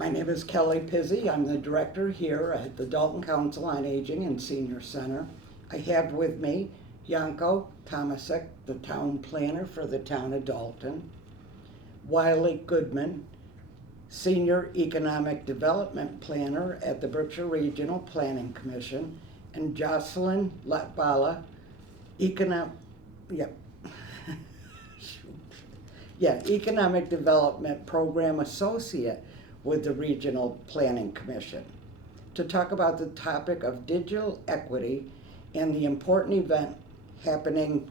My name is Kelly Pizzi. I'm the director here at the Dalton Council on Aging and Senior Center. I have with me Janko Tomasek, the town planner for the town of Dalton, Wiley Goodman, Senior Economic Development Planner at the Berkshire Regional Planning Commission, and Jocelyn Latvala, Economic Development Program Associate with the Regional Planning Commission, to talk about the topic of digital equity and the important event happening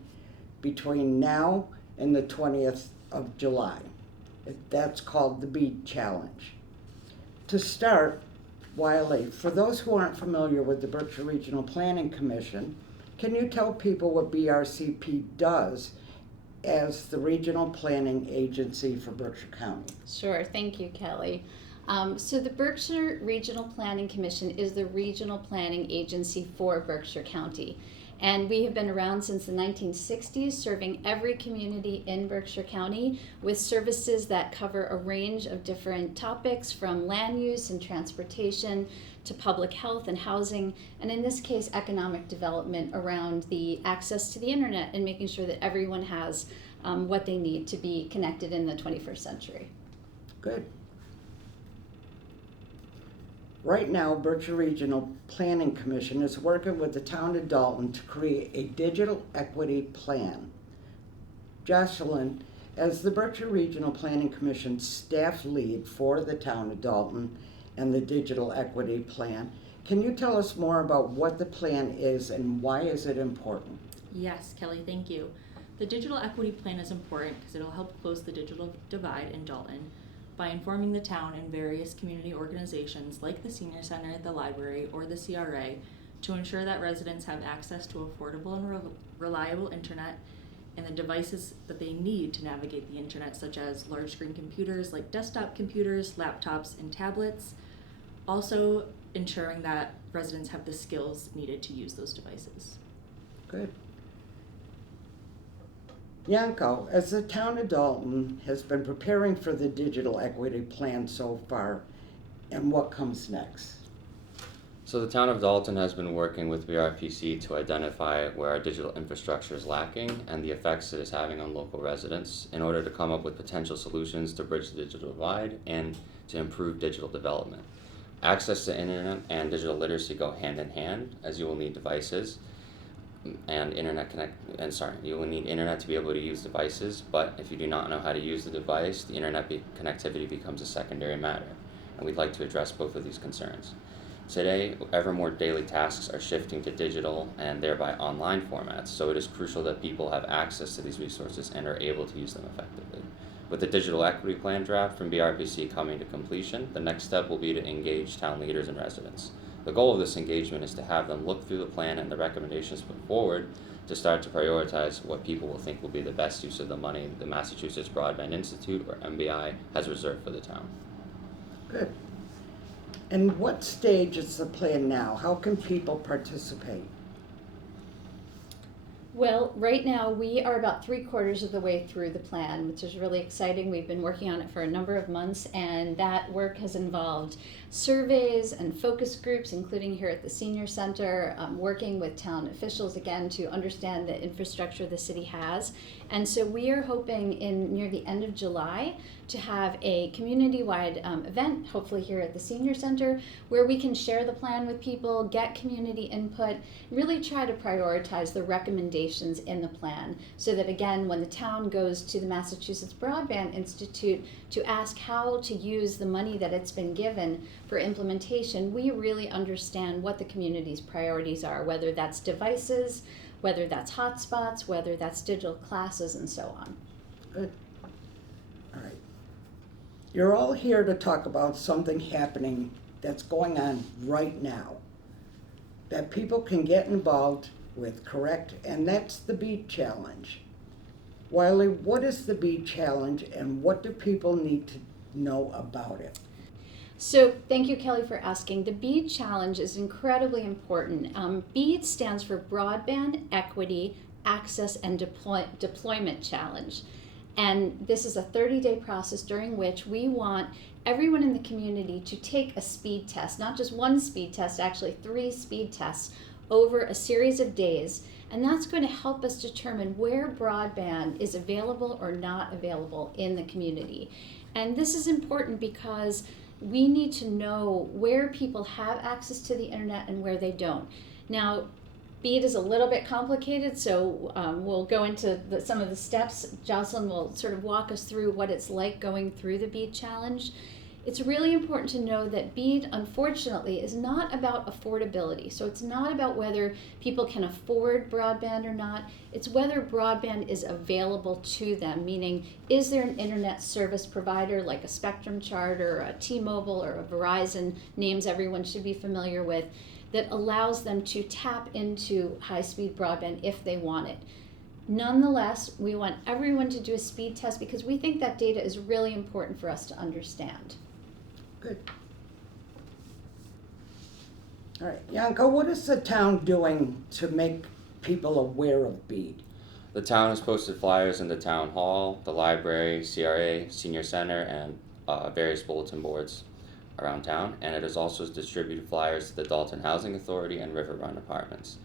between now and the 20th of July. That's called the Bead Challenge. To start, Wiley, for those who aren't familiar with the Berkshire Regional Planning Commission, can you tell people what BRCP does as the regional planning agency for Berkshire County? Sure, thank you, Kelly. So the Berkshire Regional Planning Commission is the regional planning agency for Berkshire County. And we have been around since the 1960s, serving every community in Berkshire County with services that cover a range of different topics, from land use and transportation to public health and housing, and in this case, economic development around the access to the internet and making sure that everyone has what they need to be connected in the 21st century. Good. Right now, Berkshire Regional Planning Commission is working with the town of Dalton to create a digital equity plan. Jocelyn, as the Berkshire Regional Planning Commission staff lead for the town of Dalton and the digital equity plan, can you tell us more about what the plan is and why is it important? Yes, Kelly, thank you. The digital equity plan is important because it'll help close the digital divide in Dalton by informing the town and various community organizations like the Senior Center, the library, or the CRA to ensure that residents have access to affordable and reliable internet and the devices that they need to navigate the internet, such as large screen computers like desktop computers, laptops, and tablets. Also ensuring that residents have the skills needed to use those devices. Good. Janko, as the town of Dalton has been preparing for the digital equity plan so far, and what comes next? So the town of Dalton has been working with BRPC to identify where our digital infrastructure is lacking and the effects it is having on local residents in order to come up with potential solutions to bridge the digital divide and to improve digital development. Access to internet and digital literacy go hand in hand, as you will need devices and you will need internet to be able to use devices, but if you do not know how to use the device, the internet connectivity becomes a secondary matter, and we'd like to address both of these concerns. Today, ever more daily tasks are shifting to digital and thereby online formats, so it is crucial that people have access to these resources and are able to use them effectively. With the digital equity plan draft from BRPC coming to completion, the next step will be to engage town leaders and residents. The goal of this engagement is to have them look through the plan and the recommendations put forward to start to prioritize what people will think will be the best use of the money the Massachusetts Broadband Institute, or MBI, has reserved for the town. Good. And what stage is the plan now? How can people participate? Well, right now we are about 3/4 of the way through the plan, which is really exciting. We've been working on it for a number of months, and that work has involved surveys and focus groups, including here at the Senior Center, working with town officials again to understand the infrastructure the city has. And so we are hoping near the end of July to have a community-wide event, hopefully here at the Senior Center, where we can share the plan with people, get community input, really try to prioritize the recommendations in the plan, so that again, when the town goes to the Massachusetts Broadband Institute to ask how to use the money that it's been given for implementation, we really understand what the community's priorities are, whether that's devices, whether that's hotspots, whether that's digital classes, and so on. Good. All right. You're all here to talk about something happening that's going on right now that people can get involved with, correct? And that's the Bead Challenge. Wiley, what is the Bead Challenge and what do people need to know about it? So thank you, Kelly, for asking. The Bead Challenge is incredibly important. Bead stands for Broadband Equity Access and Deployment Challenge. And this is a 30-day process during which we want everyone in the community to take a speed test, not just one speed test, actually 3 speed tests over a series of days. And that's going to help us determine where broadband is available or not available in the community. And this is important because we need to know where people have access to the internet and where they don't. Now, Bead is a little bit complicated, so we'll go into some of the steps. Jocelyn will sort of walk us through what it's like going through the Bead challenge. It's really important to know that Bead, unfortunately, is not about affordability. So it's not about whether people can afford broadband or not. It's whether broadband is available to them, meaning is there an internet service provider like a Spectrum Charter or a T-Mobile or a Verizon, names everyone should be familiar with, that allows them to tap into high-speed broadband if they want it. Nonetheless, we want everyone to do a speed test because we think that data is really important for us to understand. Good. All right, Yanko, what is the town doing to make people aware of Bead? The town has posted flyers in the town hall, the library, CRA, senior center, and various bulletin boards around town, and it has also distributed flyers to the Dalton Housing Authority and River Run Apartments.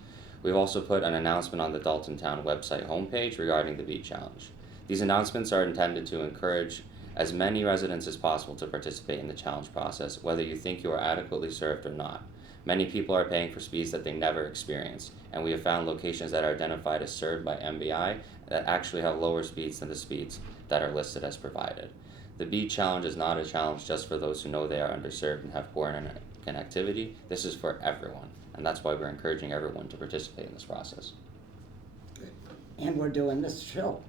We've also put an announcement on the Dalton Town website homepage regarding the Bead Challenge. These announcements are intended to encourage as many residents as possible to participate in the challenge process, whether you think you are adequately served or not. Many people are paying for speeds that they never experience, and we have found locations that are identified as served by MBI that actually have lower speeds than the speeds that are listed as provided. The Bead Challenge is not a challenge just for those who know they are underserved and have poor internet connectivity. This is for everyone, and that's why we're encouraging everyone to participate in this process. And we're doing this show.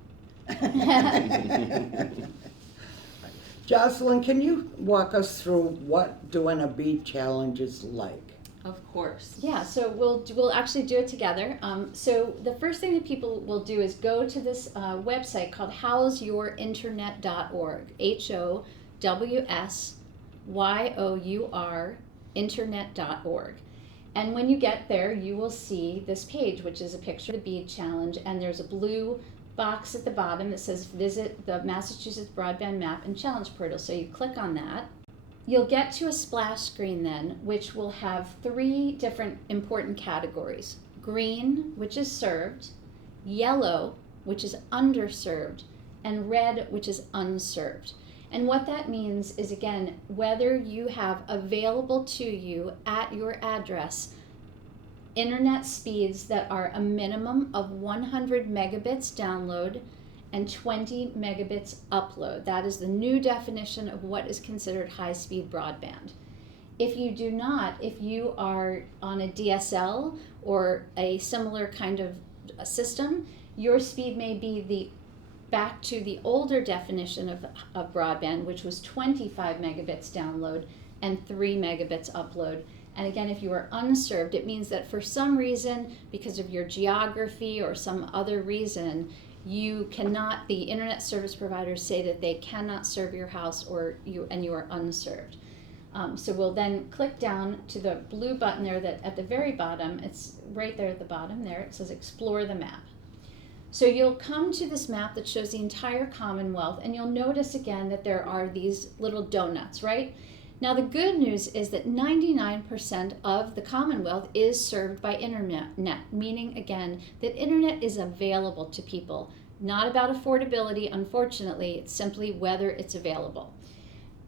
Jocelyn, can you walk us through what doing a Bead challenge is like? Of course. Yeah, so we'll actually do it together. So the first thing that people will do is go to this website called howsyourinternet.org, HOWSYOUR internet.org. And when you get there, you will see this page, which is a picture of the Bead Challenge, and there's a blue box at the bottom that says visit the Massachusetts Broadband Map and Challenge Portal. So you click on that. You'll get to a splash screen then, which will have 3 different important categories. Green, which is served, yellow, which is underserved, and red, which is unserved. And what that means is, again, whether you have available to you at your address internet speeds that are a minimum of 100 megabits download and 20 megabits upload. That is the new definition of what is considered high-speed broadband. If you do not, if you are on a DSL or a similar kind of a system, your speed may be back to the older definition of broadband, which was 25 megabits download and 3 megabits upload. And again, if you are unserved, it means that for some reason, because of your geography or some other reason, you cannot, the internet service providers say that they cannot serve your house or you are unserved. So we'll then click down to the blue button there that at the very bottom, it's right there at the bottom there, it says explore the map. So you'll come to this map that shows the entire Commonwealth, and you'll notice again that there are these little donuts, right? Now the good news is that 99% of the Commonwealth is served by internet, meaning again that internet is available to people. Not about affordability, unfortunately, it's simply whether it's available.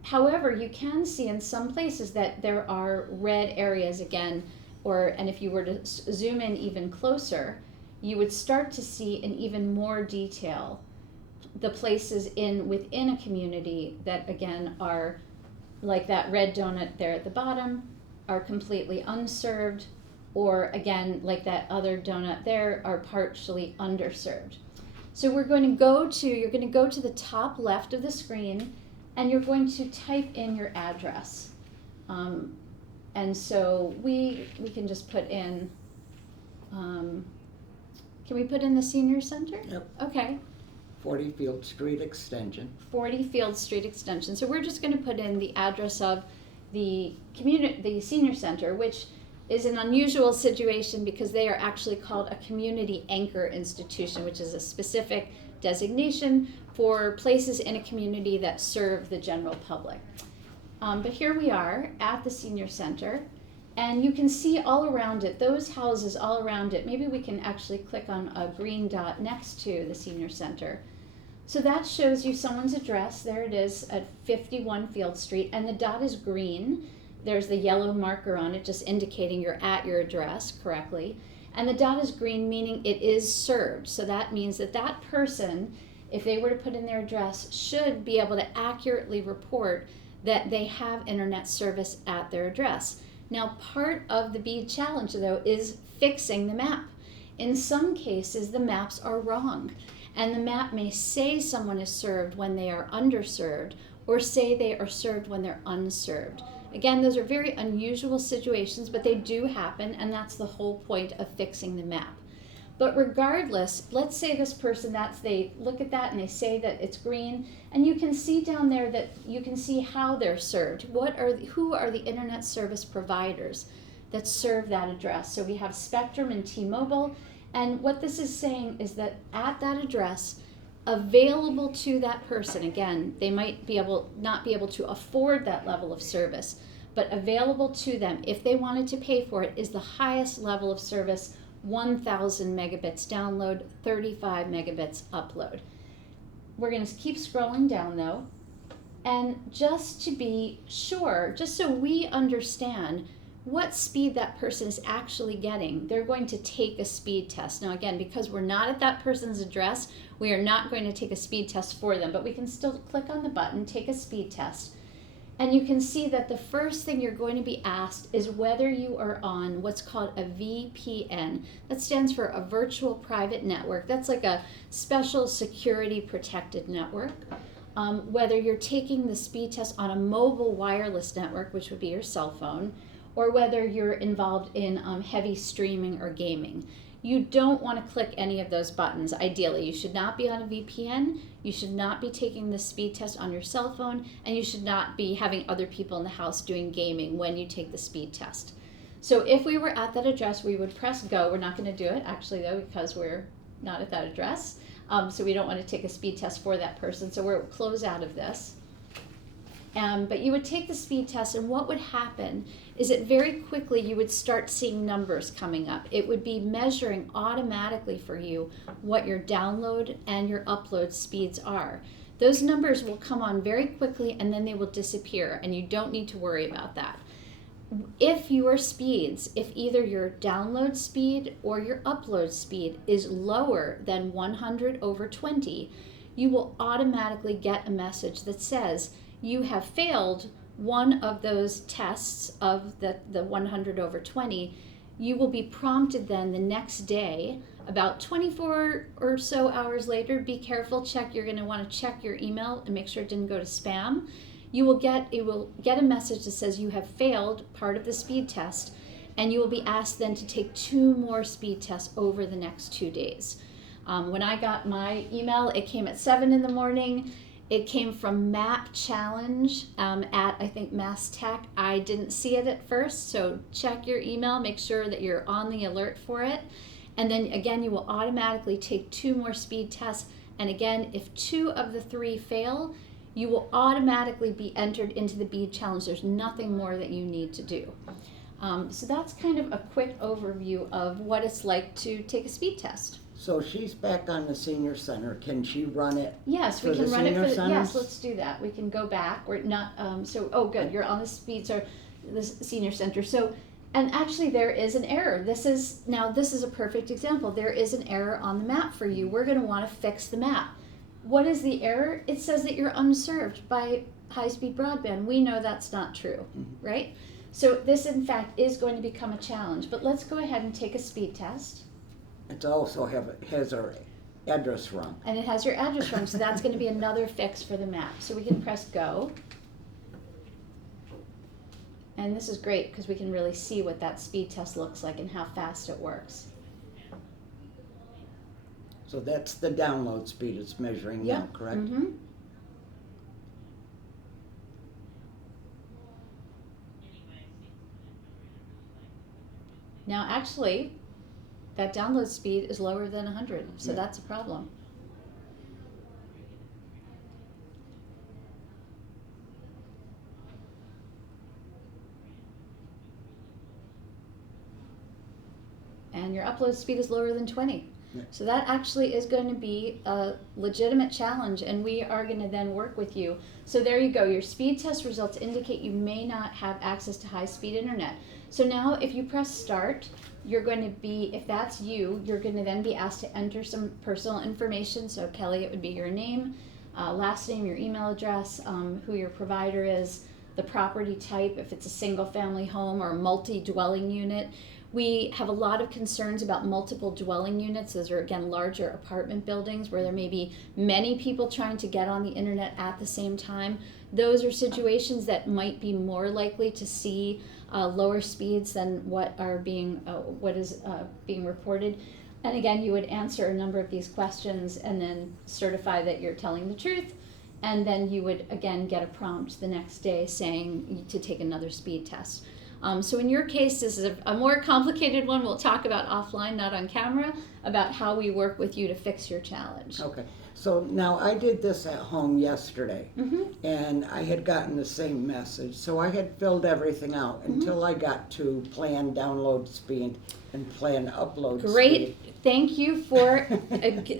However, you can see in some places that there are red areas again, and if you were to zoom in even closer, you would start to see in even more detail the places within a community that again are like that red donut there at the bottom, are completely unserved, or again, like that other donut there, are partially underserved. So you're going to go to the top left of the screen, and you're going to type in your address. And so we can just put in, can we put in the senior center? Yep. Okay. 40 Field Street Extension. 40 Field Street Extension. So we're just going to put in the address of the senior center, which is an unusual situation because they are actually called a community anchor institution, which is a specific designation for places in a community that serve the general public. But here we are at the senior center, and you can see all around it, those houses all around it. Maybe we can actually click on a green dot next to the senior center. So that shows you someone's address. There it is at 51 Field Street, and the dot is green. There's the yellow marker on it just indicating you're at your address correctly. And the dot is green, meaning it is served. So that means that that person, if they were to put in their address, should be able to accurately report that they have internet service at their address. Now, part of the Bead challenge, though, is fixing the map. In some cases, the maps are wrong, and the map may say someone is served when they are underserved, or say they are served when they're unserved. Again, those are very unusual situations, but they do happen, and that's the whole point of fixing the map. But regardless, let's say this person, they look at that and they say that it's green, and you can see down there that you can see how they're served. Who are the internet service providers that serve that address? So we have Spectrum and T-Mobile, and what this is saying is that at that address, available to that person, again, they might not be able to afford that level of service, but available to them if they wanted to pay for it is the highest level of service, 1,000 megabits download, 35 megabits upload. We're going to keep scrolling down though, and just to be sure, just so we understand what speed that person is actually getting, they're going to take a speed test. Now again, because we're not at that person's address, we are not going to take a speed test for them, but we can still click on the button, take a speed test. And you can see that the first thing you're going to be asked is whether you are on what's called a VPN. That stands for a virtual private network. That's like a special security protected network. Whether you're taking the speed test on a mobile wireless network, which would be your cell phone, or whether you're involved in heavy streaming or gaming. You don't want to click any of those buttons, ideally. You should not be on a VPN, you should not be taking the speed test on your cell phone, and you should not be having other people in the house doing gaming when you take the speed test. So if we were at that address, we would press go. We're not going to do it, actually, though, because we're not at that address. So we don't want to take a speed test for that person, so we'll close out of this. But you would take the speed test, and what would happen is that very quickly you would start seeing numbers coming up. It would be measuring automatically for you what your download and your upload speeds are. Those numbers will come on very quickly, and then they will disappear, and you don't need to worry about that. If your speeds, if either your download speed or your upload speed is lower than 100/20, you will automatically get a message that says you have failed one of those tests of the 100/20. You will be prompted then the next day, about 24 or so hours later. Be careful, you're going to want to check your email and make sure it didn't go to spam. You will get a message that says you have failed part of the speed test, and you will be asked then to take 2 more speed tests over the next 2 days. When I got my email, it came at 7 in the morning. It came from Map Challenge at, I think, Mass Tech. I didn't see it at first, so check your email, make sure that you're on the alert for it. And then again, you will automatically take 2 more speed tests. And again, if 2 of the 3 fail, you will automatically be entered into the Bead Challenge. There's nothing more that you need to do. So that's kind of a quick overview of what it's like to take a speed test. So she's back on the senior center. Can she run it? Yes, we For can the run it senior for centers? yes, let's do that. We can go back. We're not good. You're on the speed so the senior center. So and actually there is an error. This is a perfect example. There is an error on the map for you. We're going to want to fix the map. What is the error? It says that you're unserved by high-speed broadband. We know that's not true, right? So this in fact is going to become a challenge. But let's go ahead and take a speed test. It also has our address wrong. And it has your address wrong, so that's going to be another fix for the map. So we can press go. And this is great because we can really see what that speed test looks like and how fast it works. So that's the download speed it's measuring now, correct? Mm-hmm. Now actually, that download speed is lower than 100, so Yeah. that's a problem. your upload speed is lower than 20. Yeah. So that actually is going to be a legitimate challenge, and we are going to then work with you. So there you go. Your speed test results indicate you may not have access to high-speed internet. So now if you press start, you're going to be, if that's you, you're going to then be asked to enter some personal information. So Kelly, it would be your name, last name, your email address, who your provider is, the property type, if it's a single-family home or a multi-dwelling unit. We have a lot of concerns about multiple dwelling units. Those are, again, larger apartment buildings where there may be many people trying to get on the internet at the same time. Those are situations that might be more likely to see lower speeds than what is being reported. And again, you would answer a number of these questions and then certify that you're telling the truth. And then you would, again, get a prompt the next day saying to take another speed test. So in your case, this is a more complicated one. We'll talk about offline, not on camera, about how we work with you to fix your challenge. Okay, so now I did this at home yesterday, Mm-hmm. and I had gotten the same message. So I had filled everything out until I got to plan download speed and plan upload speed. Great. Thank you for,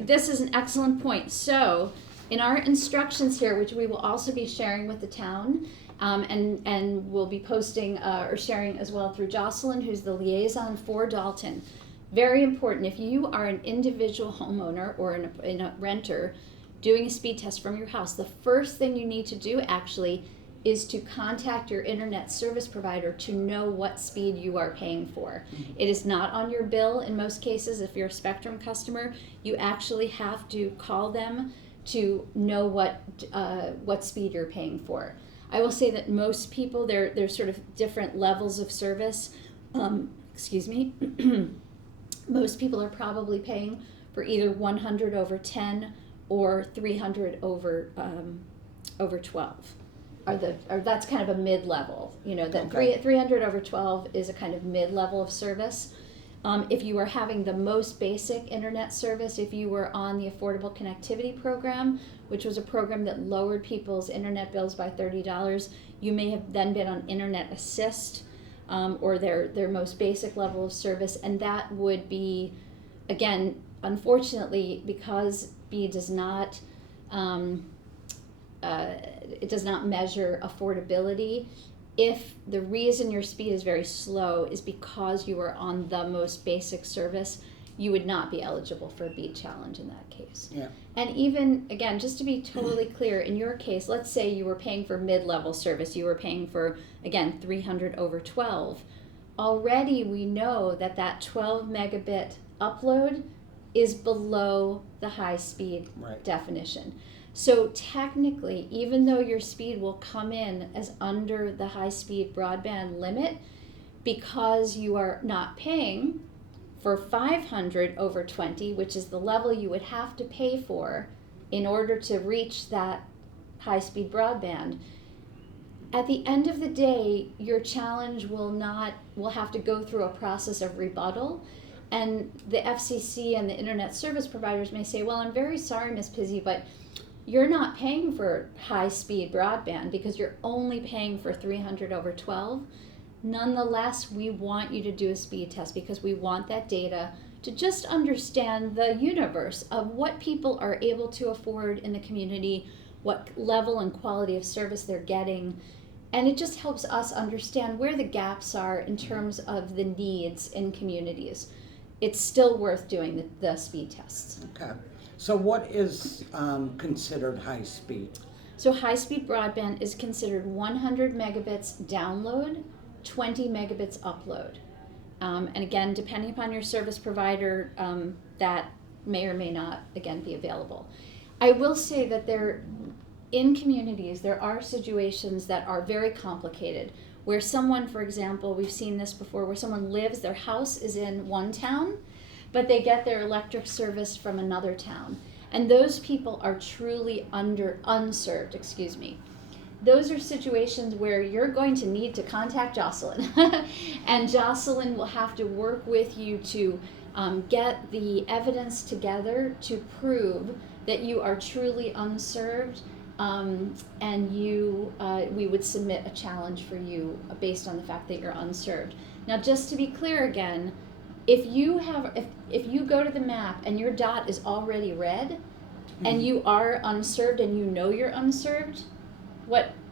this is an excellent point. So in our instructions here, which we will also be sharing with the town, and we'll be posting or sharing as well through Jocelyn, who's the liaison for Dalton. Very important, if you are an individual homeowner or in a renter doing a speed test from your house, the first thing you need to do actually is to contact your internet service provider to know what speed you are paying for. Mm-hmm. It is not on your bill in most cases. If you're a Spectrum customer, you actually have to call them to know what speed you're paying for. I will say that most people, there's sort of different levels of service. Most people are probably paying for either 100 over 10 or 300 over 12. Or that's kind of a mid-level. You know, that Okay. 300 over 12 is a kind of mid-level of service. If you are having the most basic internet service, if you were on the Affordable Connectivity Program, which was a program that lowered people's internet bills by $30, you may have then been on Internet Assist, or their most basic level of service, and that would be, again, unfortunately, because Bead does not, it does not measure affordability. If the reason your speed is very slow is because you are on the most basic service, you would not be eligible for a Bead challenge in that case. Yeah. And even, again, just to be totally clear, in your case, let's say you were paying for mid-level service, you were paying for, again, 300 over 12. Already we know that 12 megabit upload is below the high speed Right. definition. So technically, even though your speed will come in as under the high-speed broadband limit, because you are not paying for 500 over 20, which is the level you would have to pay for in order to reach that high-speed broadband, at the end of the day, your challenge will have to go through a process of rebuttal. And the FCC and the internet service providers may say, well, I'm very sorry, Ms. Pizzi, but you're not paying for high-speed broadband because you're only paying for 300 over 12. Nonetheless, we want you to do a speed test because we want that data to just understand the universe of what people are able to afford in the community, what level and quality of service they're getting. And it just helps us understand where the gaps are in terms of the needs in communities. It's still worth doing the speed tests. Okay. So what is considered high speed? So high-speed broadband is considered 100 megabits download, 20 megabits upload. And again, depending upon your service provider, that may or may not, again, be available. I will say that in communities, there are situations that are very complicated, where someone, for example, we've seen this before, where someone lives, their house is in one town, but they get their electric service from another town. And those people are truly unserved. Those are situations where you're going to need to contact Jocelyn. And Jocelyn will have to work with you to get the evidence together to prove that you are truly unserved. And we would submit a challenge for you based on the fact that you're unserved. Now, just to be clear again, If you go to the map and your dot is already red, and you are unserved and you know you're unserved,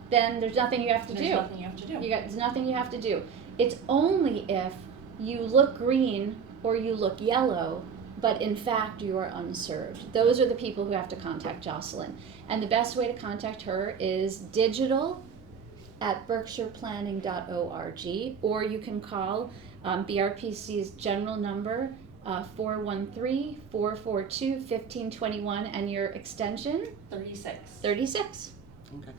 then there's nothing you have to do. There's nothing you have to do. There's nothing you have to do. It's only if you look green or you look yellow, but in fact you are unserved. Those are the people who have to contact Jocelyn. And the best way to contact her is digital@berkshireplanning.org, or you can call BRPC's general number, 413-442-1521, and your extension? 36. Okay.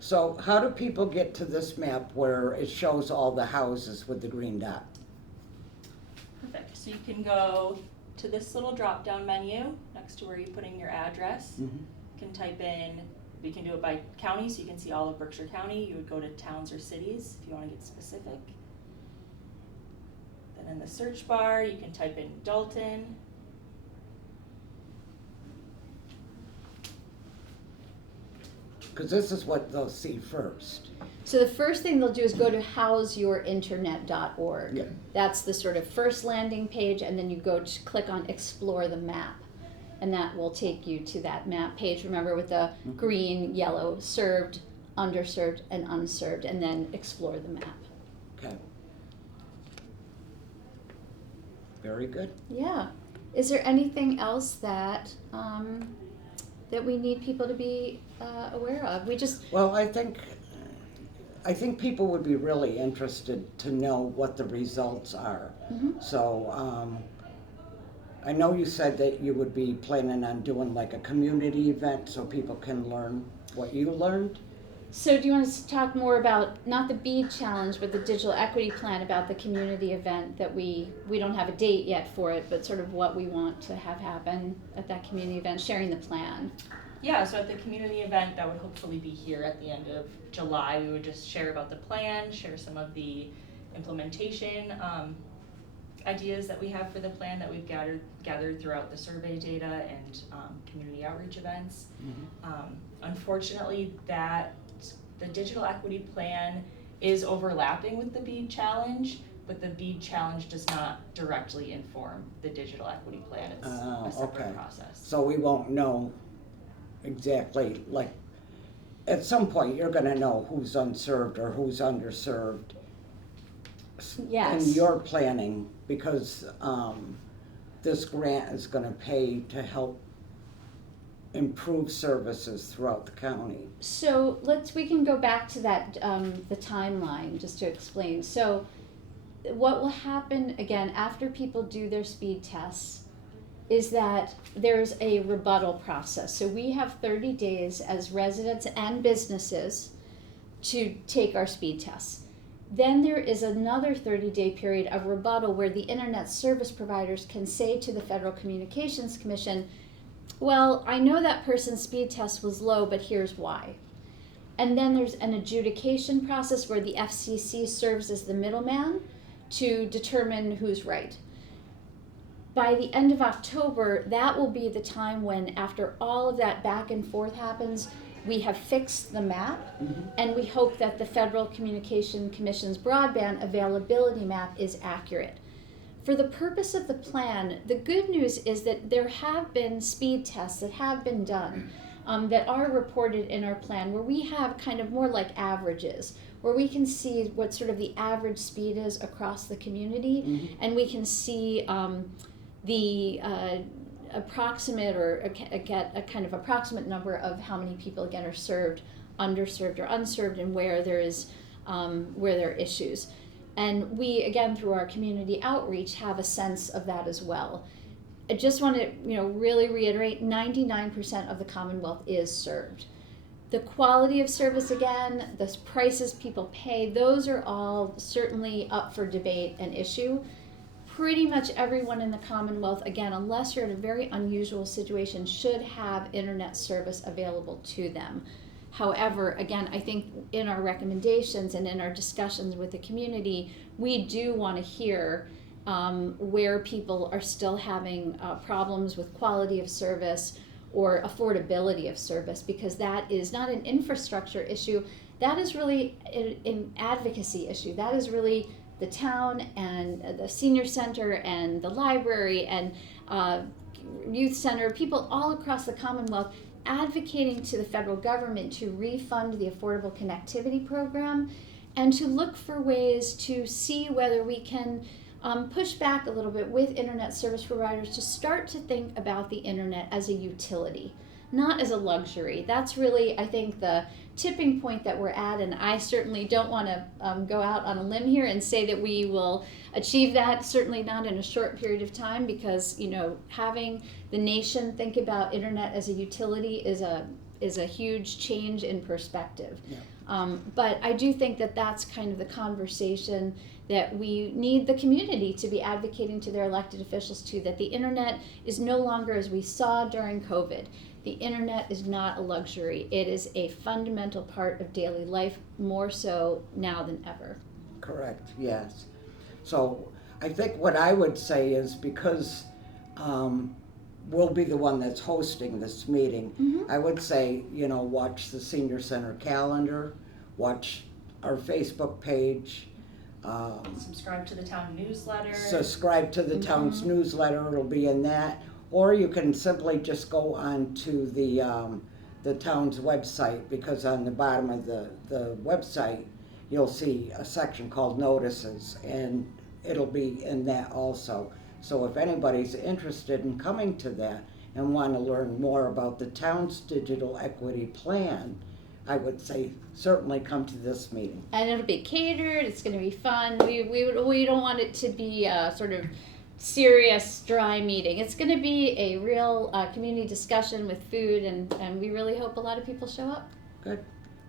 So how do people get to this map where it shows all the houses with the green dot? Perfect. So you can go to this little drop-down menu next to where you put in your address. Mm-hmm. You can type in, we can do it by county, so you can see all of Berkshire County. You would go to towns or cities if you want to get specific. Then in the search bar, you can type in Dalton. Because this is what they'll see first. So the first thing they'll do is go to houseyourinternet.org. Yeah. That's the sort of first landing page, and then you go to click on Explore the Map. And that will take you to that map page, remember, with the green, yellow, served, underserved, and unserved, and then explore the map. Okay. Very good. Yeah. Is there anything else that that we need people to be aware of? Well, I think people would be really interested to know what the results are. Mhm. So I know you said that you would be planning on doing like a community event so people can learn what you learned. So do you want us to talk more about, not the Bead Challenge, but the Digital Equity Plan, about the community event that we don't have a date yet for it, but sort of what we want to have happen at that community event, sharing the plan? Yeah, so at the community event that would hopefully be here at the end of July, we would just share about the plan, share some of the implementation ideas that we have for the plan that we've gathered throughout the survey data and community outreach events. Mm-hmm. Unfortunately, the digital equity plan is overlapping with the Bead Challenge, but the Bead Challenge does not directly inform the digital equity plan. It's a separate process. So we won't know exactly, like, at some point you're gonna know who's unserved or who's underserved. Yes. In your planning, because this grant is gonna pay to help improve services throughout the county. So we can go back to that, the timeline, just to explain. So what will happen, again, after people do their speed tests, is that there's a rebuttal process. So we have 30 days as residents and businesses to take our speed tests. Then there is another 30-day period of rebuttal where the internet service providers can say to the Federal Communications Commission, well, I know that person's speed test was low, but here's why. And then there's an adjudication process where the FCC serves as the middleman to determine who's right. By the end of October, that will be the time when, after all of that back and forth happens, we have fixed the map, and we hope that the Federal Communication Commission's broadband availability map is accurate. For the purpose of the plan, the good news is that there have been speed tests that have been done that are reported in our plan, where we have kind of more like averages, where we can see what sort of the average speed is across the community, and we can see the approximate, or get a kind of approximate number of how many people again are served, underserved, or unserved, and where there are issues. And we, again, through our community outreach, have a sense of that as well. I just want to, really reiterate, 99% of the Commonwealth is served. The quality of service, again, the prices people pay, those are all certainly up for debate and issue. Pretty much everyone in the Commonwealth, again, unless you're in a very unusual situation, should have internet service available to them. However, again, I think in our recommendations and in our discussions with the community, we do want to hear where people are still having problems with quality of service or affordability of service, because that is not an infrastructure issue. That is really an advocacy issue. That is really the town and the senior center and the library and youth center, people all across the Commonwealth advocating to the federal government to refund the Affordable Connectivity Program and to look for ways to see whether we can push back a little bit with internet service providers to start to think about the internet as a utility, not as a luxury. That's really, I think, the tipping point that we're at, and I certainly don't want to go out on a limb here and say that we will achieve that, certainly not in a short period of time, because, you know, having the nation think about internet as a utility is a huge change in perspective. Yeah. But I do think that that's kind of the conversation that we need the community to be advocating to their elected officials to, that the internet is no longer, as we saw during COVID, the internet is not a luxury. It is a fundamental part of daily life, more so now than ever. Correct, yes. So I think what I would say is, because we'll be the one that's hosting this meeting, I would say, you know, watch the senior center calendar, watch our Facebook page, Subscribe to the town newsletter. subscribe to the town's newsletter, it'll be in that. Or you can simply just go on to the town's website, because on the bottom of the website, you'll see a section called notices, and it'll be in that also. So if anybody's interested in coming to that and want to learn more about the town's digital equity plan, I would say certainly come to this meeting. And it'll be catered, it's going to be fun. We don't want it to be a sort of serious, dry meeting. It's going to be a real community discussion with food, and we really hope a lot of people show up. Good.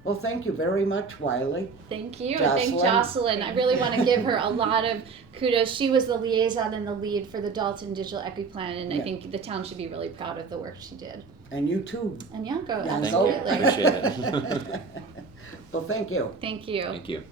Well, thank you very much, Wiley. Thank you. And thank Jocelyn. I really want to give her a lot of kudos. She was the liaison and the lead for the Dalton Digital Equity Plan, and I think the town should be really proud of the work she did. And you too. And Yanko, Yanko. absolutely. Appreciate it. Well, thank you. Thank you. Thank you.